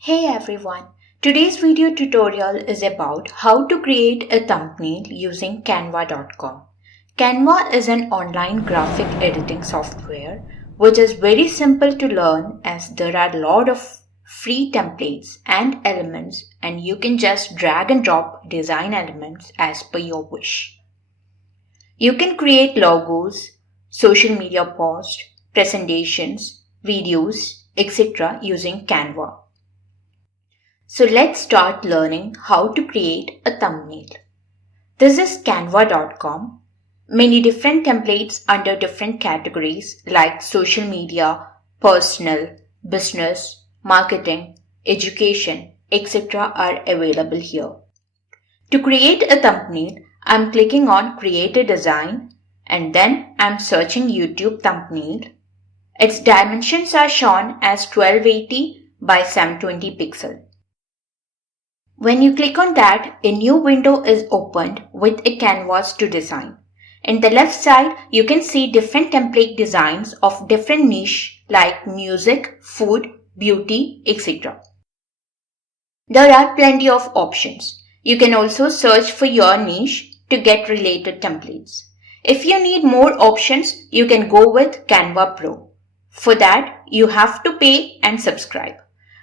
Hey everyone, today's video tutorial is about how to create a thumbnail using Canva.com. Canva is an online graphic editing software which is very simple to learn as there are a lot of free templates and elements and you can just drag and drop design elements as per your wish. You can create logos, social media posts, presentations, videos, etc. using Canva. So let's start learning how to create a thumbnail. This is Canva.com. Many different templates under different categories like social media, personal, business, marketing, education, etc. are available here. To create a thumbnail, I'm clicking on Create a Design and then I'm searching YouTube thumbnail. Its dimensions are shown as 1280 by 720 pixel. When you click on that, a new window is opened with a canvas to design. In the left side, you can see different template designs of different niche like music, food, beauty, etc. There are plenty of options. You can also search for your niche to get related templates. If you need more options, you can go with Canva Pro. For that, you have to pay and subscribe.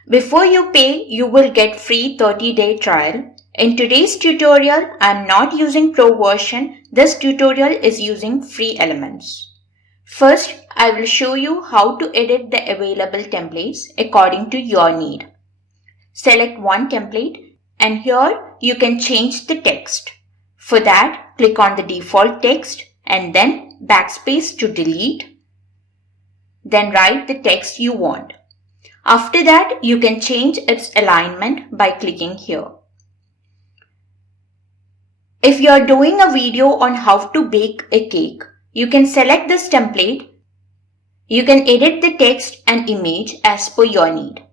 Before you pay, you will get free 30-day trial. In today's tutorial, I am not using Pro version. This tutorial is using free elements. First, I will show you how to edit the available templates according to your need. Select one template and here you can change the text. For that, click on the default text and then backspace to delete. Then write the text you want. After that, you can change its alignment by clicking here. If you are doing a video on how to bake a cake, you can select this template. You can edit the text and image as per your need.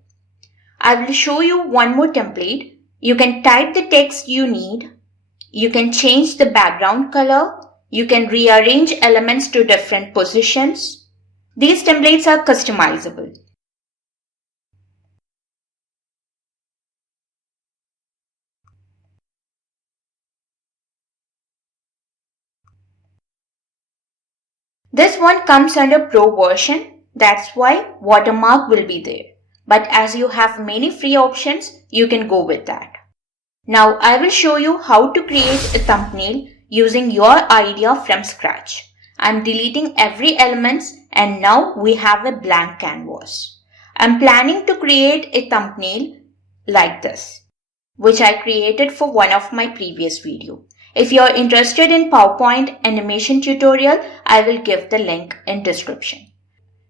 I will show you one more template. You can type the text you need. You can change the background color. You can rearrange elements to different positions. These templates are customizable. This one comes under Pro version, that's why watermark will be there. But as you have many free options, you can go with that. Now I will show you how to create a thumbnail using your idea from scratch. I'm deleting every element and now we have a blank canvas. I'm planning to create a thumbnail like this, which I created for one of my previous videos. If you are interested in PowerPoint animation tutorial, I will give the link in description.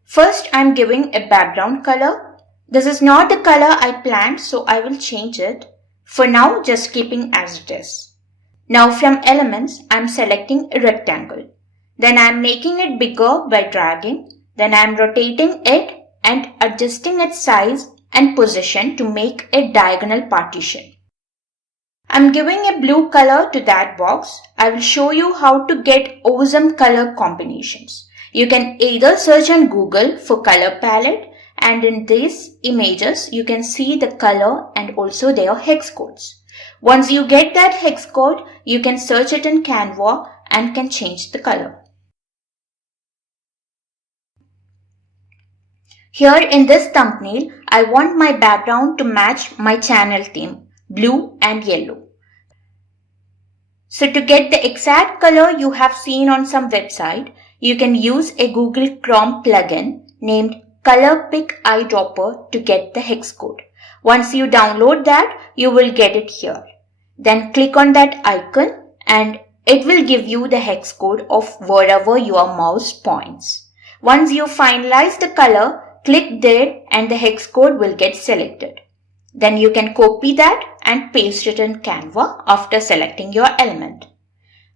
First, I'm giving a background color. This is not the color I planned, so I will change it. For now, just keeping as it is. Now from elements, I'm selecting a rectangle. Then I'm making it bigger by dragging. Then I'm rotating it and adjusting its size and position to make a diagonal partition. I'm giving a blue color to that box. I will show you how to get awesome color combinations. You can either search on Google for color palette and in these images you can see the color and also their hex codes. Once you get that hex code, you can search it in Canva and can change the color. Here in this thumbnail, I want my background to match my channel theme, blue and yellow. So to get the exact color you have seen on some website, you can use a Google Chrome plugin named Color Pick Eyedropper to get the hex code. Once you download that, you will get it here. Then click on that icon and it will give you the hex code of wherever your mouse points. Once you finalize the color, click there and the hex code will get selected. Then you can copy that and paste it in Canva after selecting your element.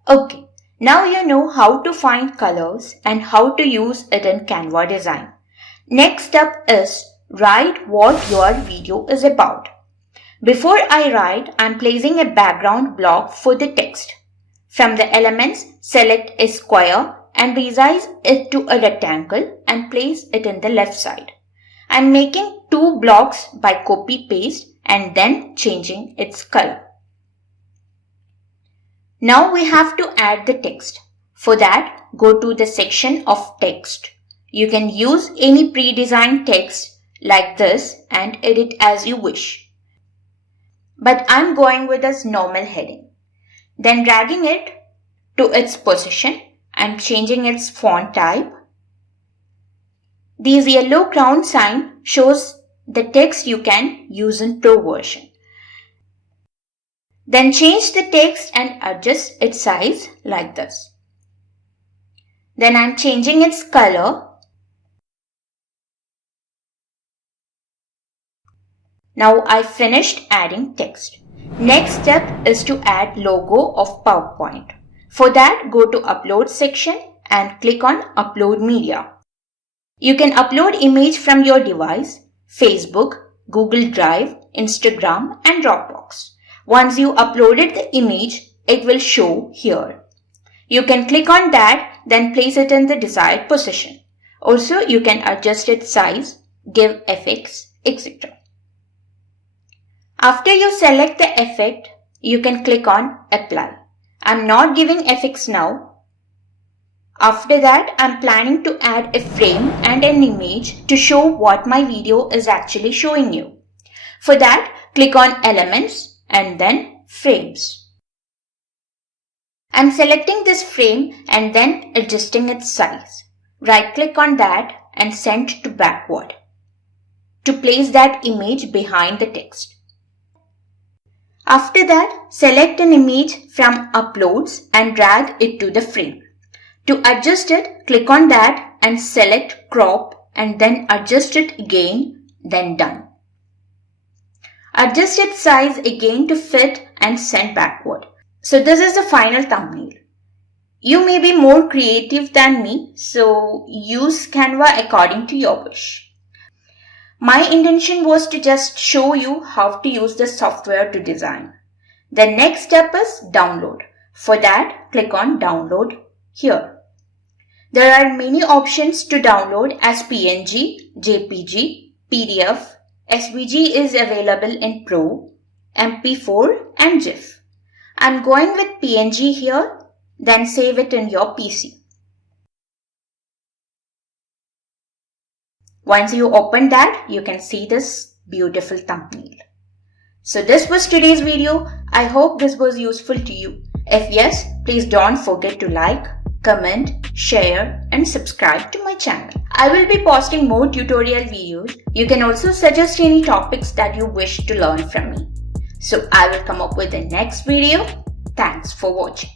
Okay, now you know how to find colors and how to use it in Canva design. Next up is write what your video is about. Before I write, I'm placing a background block for the text. From the elements, select a square and resize it to a rectangle and place it in the left side. I'm making 2 blocks by copy paste and then changing its color. Now we have to add the text. For that, go to the section of text. You can use any pre-designed text like this and edit as you wish. But I'm going with this normal heading. Then dragging it to its position, I'm changing its font type. This yellow crown sign shows the text you can use in Pro version. Then change the text and adjust its size like this. Then I'm changing its color. Now I finished adding text. Next step is to add logo of PowerPoint. For that, go to Upload section and click on Upload Media. You can upload image from your device, Facebook, Google Drive, Instagram and Dropbox. Once you uploaded the image, it will show here. You can click on that, then place it in the desired position. Also, you can adjust its size, give effects, etc. After you select the effect, you can click on Apply. I'm not giving effects now. After that, I'm planning to add a frame and an image to show what my video is actually showing you. For that, click on Elements and then Frames. I'm selecting this frame and then adjusting its size. Right-click on that and send to backward to place that image behind the text. After that, select an image from Uploads and drag it to the frame. To adjust it, click on that and select Crop and then adjust it again, then Done. Adjust its size again to fit and send backward. So this is the final thumbnail. You may be more creative than me, so use Canva according to your wish. My intention was to just show you how to use the software to design. The next step is download. For that, click on Download here. There are many options to download as PNG, JPG, PDF, SVG is available in Pro, MP4 and GIF. I'm going with PNG here, then save it in your PC. Once you open that, you can see this beautiful thumbnail. So this was today's video. I hope this was useful to you. If yes, please don't forget to like, comment, share and subscribe to my channel. I will be posting more tutorial videos. You can also suggest any topics that you wish to learn from me. So I will come up with the next video. Thanks for watching.